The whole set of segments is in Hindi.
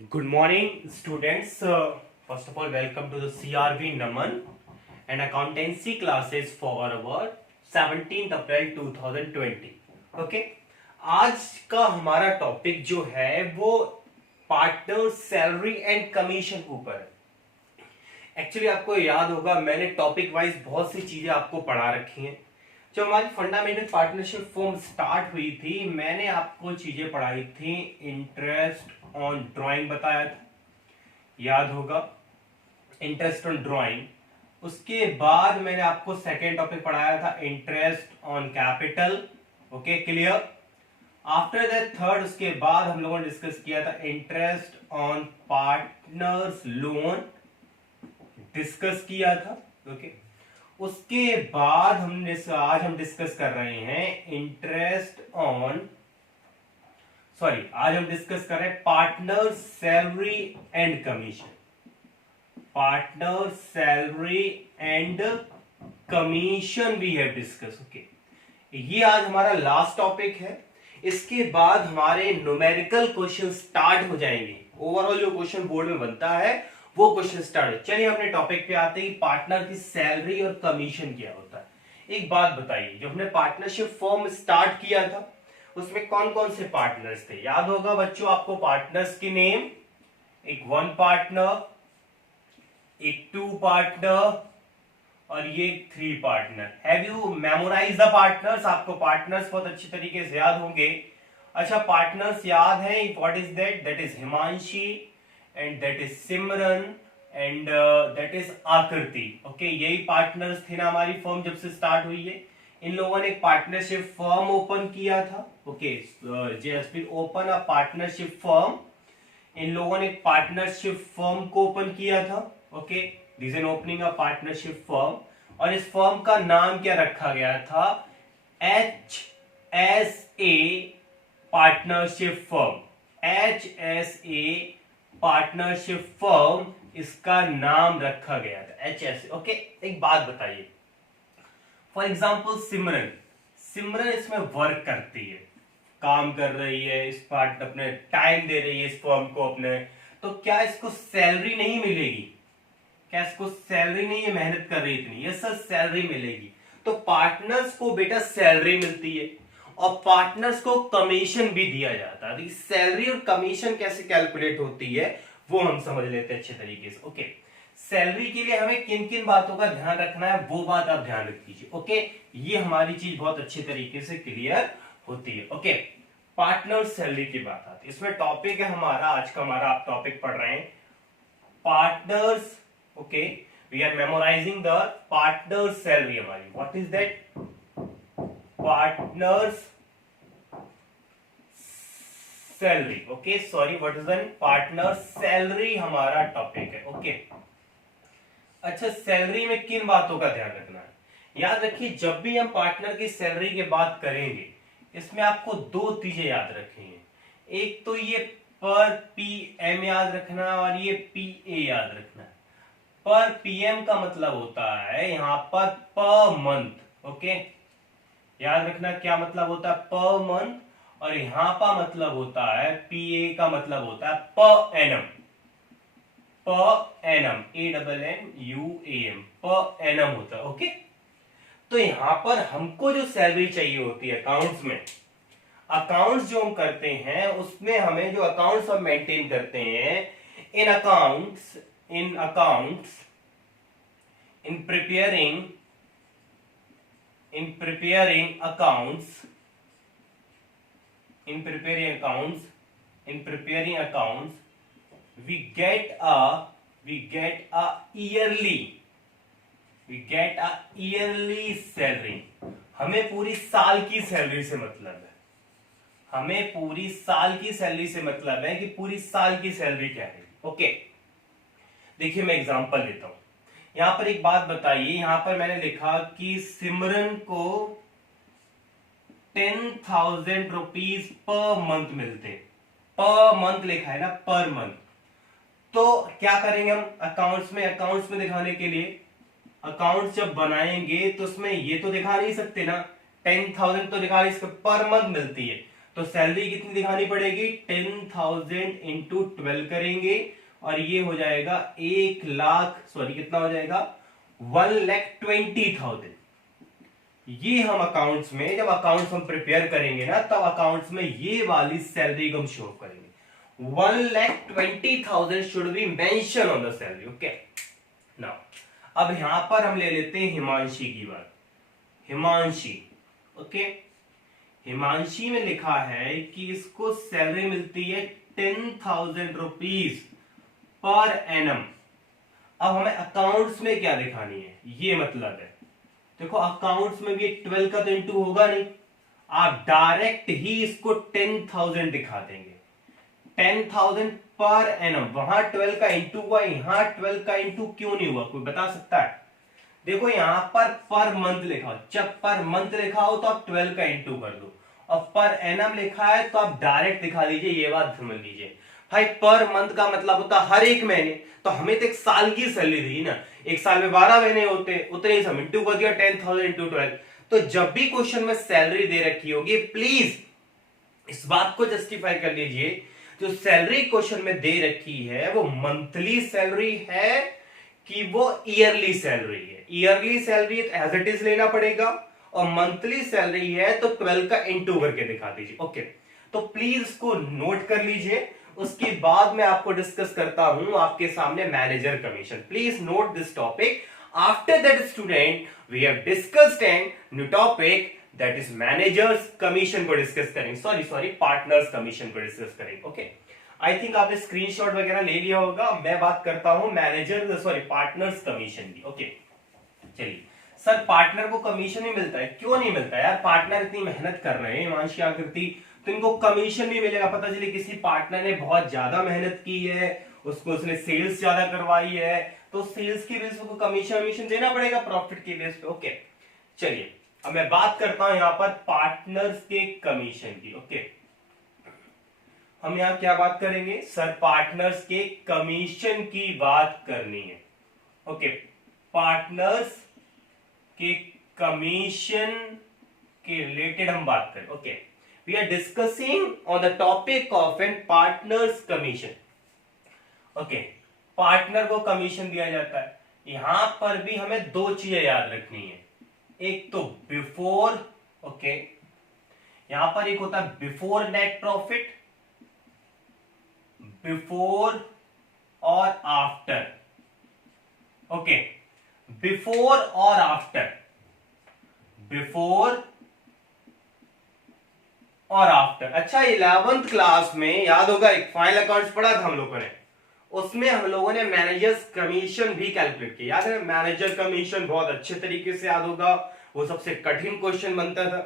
Good morning, students. First of all, welcome to the CRV Naman and accountancy classes for our 17th April 2020. Okay, आज का हमारा टॉपिक जो है वो पार्टनर सैलरी एंड कमीशन के ऊपर है। एक्चुअली आपको याद होगा मैंने टॉपिक वाइज बहुत सी चीजें आपको पढ़ा रखी हैं। जब हमारी फंडामेंटल पार्टनरशिप फॉर्म स्टार्ट हुई थी मैंने आपको चीजें पढ़ाई थी, इंटरेस्ट ऑन ड्राइंग बताया था, याद होगा, इंटरेस्ट ऑन ड्राइंग। उसके बाद मैंने आपको सेकेंड टॉपिक पढ़ाया था interest on capital. Okay, clear. After that third, उसके बाद हम लोगों ने डिस्कस किया था interest on partners loan, discuss किया था। ओके, उसके बाद आज हम डिस्कस कर रहे हैं इंटरेस्ट ऑन आज हम डिस्कस कर रहे हैं partner salary and commission. Partner salary and commission we have discuss. Okay, ये आज हमारा लास्ट टॉपिक है। इसके बाद हमारे न्यूमेरिकल क्वेश्चन स्टार्ट हो जाएंगे। ओवरऑल जो क्वेश्चन बोर्ड में बनता है वो क्वेश्चन स्टार्ट है। चलिए अपने टॉपिक पे आते हैं, पार्टनर की सैलरी और कमीशन क्या होता है। एक बात बताइए, जब हमने पार्टनरशिप फॉर्म स्टार्ट किया था उसमें कौन कौन से पार्टनर्स थे? याद होगा बच्चों आपको पार्टनर्स की नेम, एक वन पार्टनर, एक टू पार्टनर और ये three partner. Have you memorise the partners? आपको पार्टनर्स बहुत अच्छी तरीके से याद होंगे। अच्छा, पार्टनर्स याद है, what is that? That is Himanshi and that is Simran and that is आकृति। ओके, यही पार्टनर्स थे ना हमारी फर्म जब से स्टार्ट हुई है। इन लोगों ने एक पार्टनरशिप फर्म ओपन किया था। Okay, JSP open a partnership firm. इन लोगों ने एक पार्टनरशिप फर्म को ओपन किया था। Okay, this an opening a partnership firm. और इस फर्म का नाम क्या रखा गया था? HSA partnership firm. HSA partnership firm इसका नाम रखा गया था, HSA। ओके, एक बात बताइए, फॉर एग्जाम्पल सिमरन, सिमरन इसमें वर्क करती है, काम कर रही है, इस पार्ट अपने टाइम दे रही है इस फर्म को अपने, तो क्या इसको सैलरी नहीं मिलेगी? क्या इसको सैलरी नहीं है? मेहनत कर रही इतनी, यस सर सैलरी मिलेगी। तो पार्टनर्स को बेटा सैलरी मिलती है और पार्टनर्स को कमीशन भी दिया जाता है। सैलरी और कमीशन कैसे कैलकुलेट होती है वो हम समझ लेते हैं अच्छे तरीके से। ओके, सैलरी के लिए हमें किन किन बातों का ध्यान रखना है वो बात आप ध्यान रख लीजिए। ओके, ये हमारी चीज बहुत अच्छे तरीके से क्लियर होती है। ओके, पार्टनर सैलरी की बात आती है, इसमें टॉपिक है हमारा आज का, हमारा आप टॉपिक पढ़ रहे हैं partners. Okay, we are memorising the partner salary हमारी। What is that? Partners salary. Okay, sorry, what is the partner salary हमारा टॉपिक है। ओके, अच्छा, सैलरी में किन बातों का ध्यान रखना है? याद रखिए, जब भी हम पार्टनर की सैलरी की बात करेंगे इसमें आपको दो चीजें याद रखेंगे। एक तो ये पर पीएम याद रखना और ये पीए याद रखना। पर पीएम का मतलब होता है यहां पर मंथ। ओके, याद रखना क्या मतलब होता है पर मंथ, और यहां पर मतलब होता है पीए का मतलब होता है per annum. Per annum, ANNUAM, per annum होता है। ओके, तो यहां पर हमको जो सैलरी चाहिए होती है अकाउंट्स में, अकाउंट्स जो हम करते हैं उसमें हमें जो अकाउंट्स हम मेंटेन करते हैं, in accounts in preparing accounts we get a yearly salary. हमें पूरी साल की सैलरी से मतलब है, हमें पूरी साल की सैलरी से मतलब है कि पूरी साल की सैलरी क्या है। ओके, देखिए मैं एग्जांपल लेता हूं। यहां पर एक बात बताइए, यहां पर मैंने लिखा कि सिमरन को 10,000 रुपीज पर मंथ मिलते। पर मंथ लिखा है ना, पर मंथ। तो क्या करेंगे हम अकाउंट्स में दिखाने के लिए, अकाउंट्स जब बनाएंगे तो उसमें ये तो दिखा नहीं सकते ना, 10,000 तो दिखा नहीं सकते, पर मंथ मिलती है। तो सैलरी कितनी दिखानी पड़ेगी, 10,000 इंटू 12 करेंगे और ये हो जाएगा 1,00,000, सॉरी कितना हो जाएगा, 1,20,000। ये हम अकाउंट्स में, जब अकाउंट्स हम प्रिपेयर करेंगे ना, तब अकाउंट्स में ये वाली सैलरी को हम शो करेंगे। 1,20,000 should be mention on the salary. Okay, now अब यहां पर हम ले लेते हैं हिमांशी की बात। हिमांशी, ओके, हिमांशी में लिखा है कि इसको सैलरी मिलती है 10,000 रुपीज पर एनम। अब हमें अकाउंट्स में क्या दिखानी है, ये मतलब है, देखो अकाउंट्स में भी 12 का तो इंटू होगा नहीं, आप डायरेक्ट ही इसको 10,000 दिखा देंगे। 10,000 पर एनम, वहां 12 का इंटू हुआ, यहां 12 का इंटू क्यों नहीं हुआ, कोई बता सकता है? देखो यहां पर मंथ लिखा हो, जब पर मंथ लिखा हो तो आप 12 का इंटू कर दो, और पर एनम लिखा है तो आप डायरेक्ट दिखा दीजिए। ये बात समझ लीजिए भाई, पर मंथ का मतलब होता है हर एक महीने, तो हमें तो एक साल की सैलरी दी ना, एक साल में 12 महीने होते, उतने ही सब इंटू कर दिया 10,000 इंटू 12। तो जब भी क्वेश्चन में सैलरी दे रखी होगी, प्लीज इस बात को जस्टिफाई कर लीजिए, जो सैलरी क्वेश्चन में दे रखी है वो मंथली सैलरी है कि वो ईयरली सैलरी है। Yearly salary as it is लेना पड़ेगा, और मंथली सैलरी है तो 12 का इंटू करके दिखा दीजिए। ओके, तो प्लीज इसको नोट कर लीजिए, उसके बाद मैं आपको डिस्कस करता हूं आपके सामने manager commission. Please note this topic. After that student we have discussed an new topic, that is managers commission को डिस्कस करेंगे, सॉरी पार्टनर्स कमीशन को डिस्कस करेंगे। ओके, आई थिंक आपने स्क्रीनशॉट वगैरह ले लिया होगा। मैं बात करता हूं पार्टनर्स कमीशन की। ओके, चलिए सर, पार्टनर को कमीशन भी मिलता है, क्यों नहीं मिलता यार, पार्टनर इतनी मेहनत कर रहे हैं हिमांशी आकृति, तो इनको कमीशन भी मिलेगा। पता चले किसी पार्टनर ने बहुत ज्यादा मेहनत की है, उसने सेल्स ज्यादा करवाई है, तो सेल्स की बेस पे कमीशन देना पड़ेगा प्रॉफिट की बेस पे। ओके, चलिए अब मैं बात करता हूं यहां पर पार्टनर्स के कमीशन की। ओके, हम यहां क्या बात करेंगे सर, पार्टनर्स के कमीशन की बात करनी है। ओके, पार्टनर्स के कमीशन के रिलेटेड हम बात करें। Okay, we are discussing on the topic of an partners commission. Okay, partner को कमीशन दिया जाता है, यहां पर भी हमें दो चीजें याद रखनी है, एक तो बिफोर, ओके, यहां पर एक होता है बिफोर नेट प्रॉफिट, बिफोर और आफ्टर। ओके, बिफोर और आफ्टर, बिफोर और आफ्टर। अच्छा, 11th क्लास में याद होगा एक फाइनल अकाउंट्स पढ़ा था हम लोगों ने, उसमें हम लोगों ने मैनेजर्स कमीशन भी कैलकुलेट किया, याद है? मैनेजर कमीशन बहुत अच्छे तरीके से याद होगा, वो सबसे कठिन क्वेश्चन बनता था।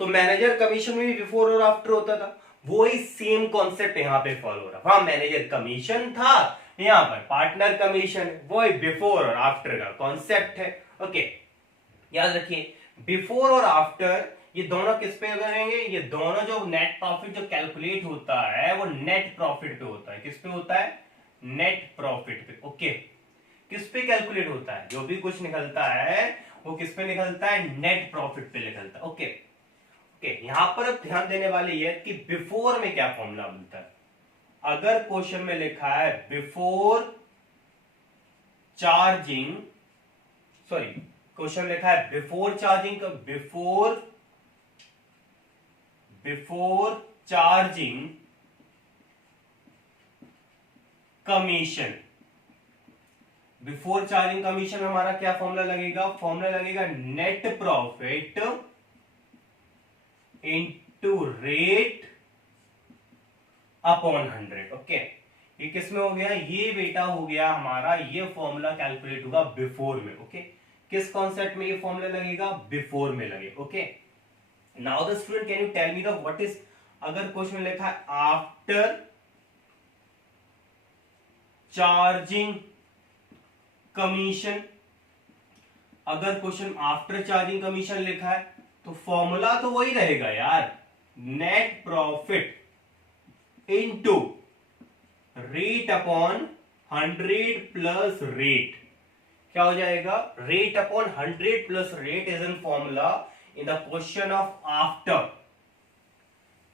तो मैनेजर कमीशन में भी बिफोर और आफ्टर होता था, वही सेम कॉन्सेप्ट यहां पे फॉलो हो रहा। वहां मैनेजर कमीशन था, यहां पर पार्टनर कमीशन, वही बिफोर और आफ्टर का कॉन्सेप्ट है। ओके, याद रखिए बिफोर और आफ्टर ये दोनों किस पे करेंगे, ये दोनों जो नेट प्रॉफिट जो कैलकुलेट होता है वो नेट प्रॉफिट पे होता है। किस पे होता है, नेट प्रॉफिट पे। ओके, किस पे कैलकुलेट होता है, जो भी कुछ निकलता है वो किस पे निकलता है, नेट प्रॉफिट पे निकलता है। ओके, ओके, यहां पर अब ध्यान देने वाली है कि बिफोर में क्या फॉर्मूला मिलता है। अगर क्वेश्चन में लिखा है बिफोर चार्जिंग, सॉरी क्वेश्चन लिखा है before charging, before charging commission, before charging commission हमारा क्या फॉर्मूला लगेगा, फॉर्मूला लगेगा net profit into rate upon 100। Okay, ये किस में हो गया, ये बेटा हो गया हमारा, ये फॉर्मूला कैलकुलेट होगा बिफोर में। ओके, किस कॉन्सेप्ट में ये फॉर्मूला लगेगा, बिफोर में लगे। Okay, now the student can you tell me the what is, अगर क्वेश्चन में लिखा है आफ्टर चार्जिंग कमीशन, अगर क्वेश्चन आफ्टर चार्जिंग कमीशन लिखा है तो फॉर्मूला तो वही रहेगा यार, net profit into rate upon 100 plus rate. क्या हो जाएगा, rate upon 100 plus rate is in formula in the question of after.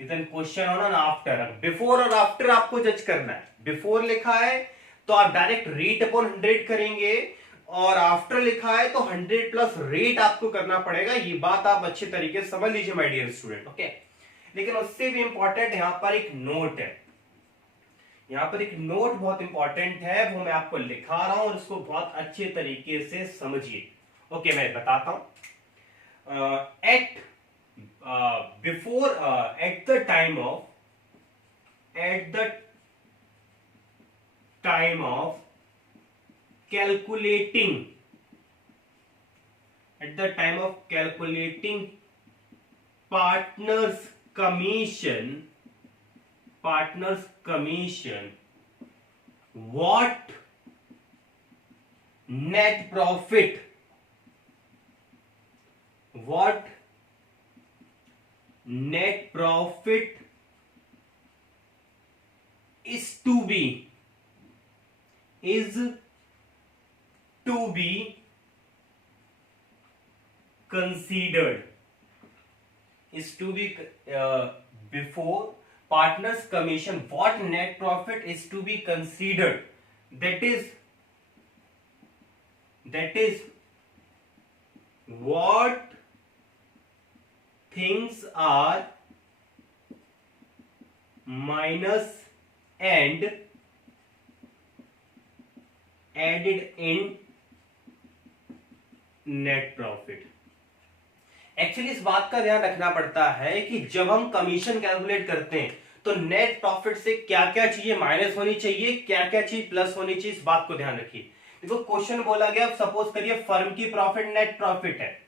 इधर क्वेश्चन ऑन आफ्टर, बिफोर और आफ्टर आपको जज करना है। बिफोर लिखा है तो आप डायरेक्ट रेट अपॉन 100 करेंगे, और आफ्टर लिखा है तो 100 प्लस रेट आपको करना पड़ेगा। ये बात आप अच्छे तरीके से समझ लीजिए माय डियर स्टूडेंट, ओके। लेकिन उससे भी इंपॉर्टेंट यहां पर एक नोट है, यहां पर एक नोट बहुत इंपॉर्टेंट है, वो मैं आपको लिखा रहा हूं और उसको बहुत अच्छे तरीके से समझिए। ओके, मैं बताता हूं। At before at the time of calculating partners commission, what net profit is to be considered, before partners commission, what net profit is to be considered, that is what things are minus and added in net profit. Actually इस बात का ध्यान रखना पड़ता है कि जब हम कमीशन कैलकुलेट करते हैं तो नेट प्रॉफिट से क्या क्या चीजें माइनस होनी चाहिए, क्या क्या चीज प्लस होनी चाहिए, इस बात को ध्यान रखिए। देखो क्वेश्चन बोला गया, सपोज करिए फर्म की प्रॉफिट नेट प्रॉफिट है,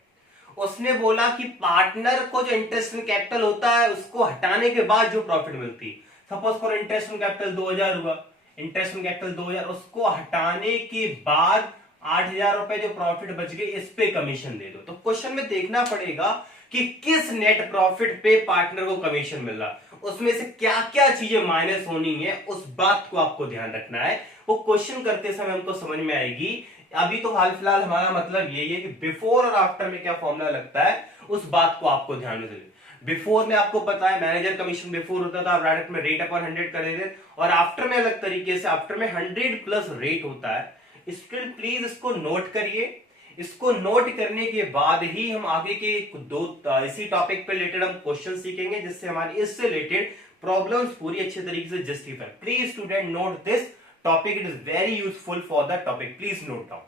उसने बोला कि पार्टनर को जो इंटरेस्ट इन कैपिटल होता है उसको हटाने के बाद जो प्रॉफिट मिलती है, suppose for interest in capital 2000 हुआ, इंटरेस्ट इन कैपिटल 2000, उसको हटाने के बाद 8000 रुपए जो प्रॉफिट बच गए इस पे कमीशन दे दो। तो क्वेश्चन में देखना पड़ेगा कि किस नेट प्रॉफिट पे पार्टनर को कमीशन मिल रहा, उसमें से क्या क्या चीजें माइनस होनी है, उस बात को आपको ध्यान रखना है। वो क्वेश्चन करते समय हमको समझ में आएगी। अभी तो हाल फिलहाल हमारा मतलब यही है कि बिफोर और आफ्टर में क्या फॉर्मूला लगता है, उस बात को आपको ध्यान में रखिए। बिफोर में आपको पता है मैनेजर कमीशन बिफोर होता था, आप डायरेक्ट में रेट अपॉन 100 कर देते, और आफ्टर में अलग तरीके से, आफ्टर में 100 प्लस रेट होता है। स्टूडेंट प्लीज इसको नोट करिए। इसको नोट करने के बाद ही हम आगे के दो इसी टॉपिक पे रिलेटेड हम क्वेश्चन सीखेंगे, जिससे हमारी इससे रिलेटेड प्रॉब्लम्स पूरी अच्छे तरीके से justify. Please student note this topic, it is very useful for the topic, please note down.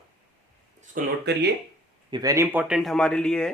इसको नोट करिए, ये वेरी इंपॉर्टेंट हमारे लिए है।